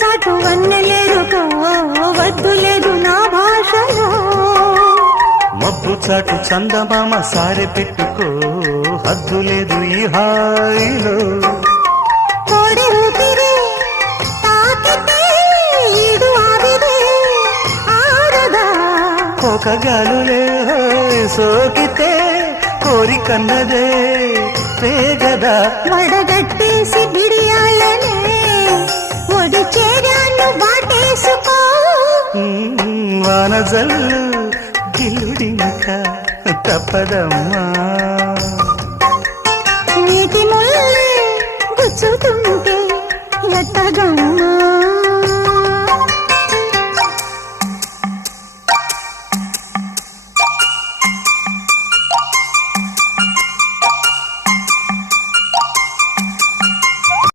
చాటు వన్నెలేరుకో వద్దు లేదు నా భాషలో మబ్బు చాటు చందమామ సారె పెట్టుకో హద్దు లేదు ఈ హాయిలో కోడి ఊపిరి తాకితే ఈడు ఆవిరే ఆడదా ఒక గాలులే సోకితే కోరికన్నదే పేగదా వడగట్టేసి బిడియాలనే ఒడి చేరాను బాటేసుకో వానజల్లు గిల్లుడింక తప్పదమ్మా నీటి ముల్లే గుచ్చుతుంటే ఎట్టగమ్మా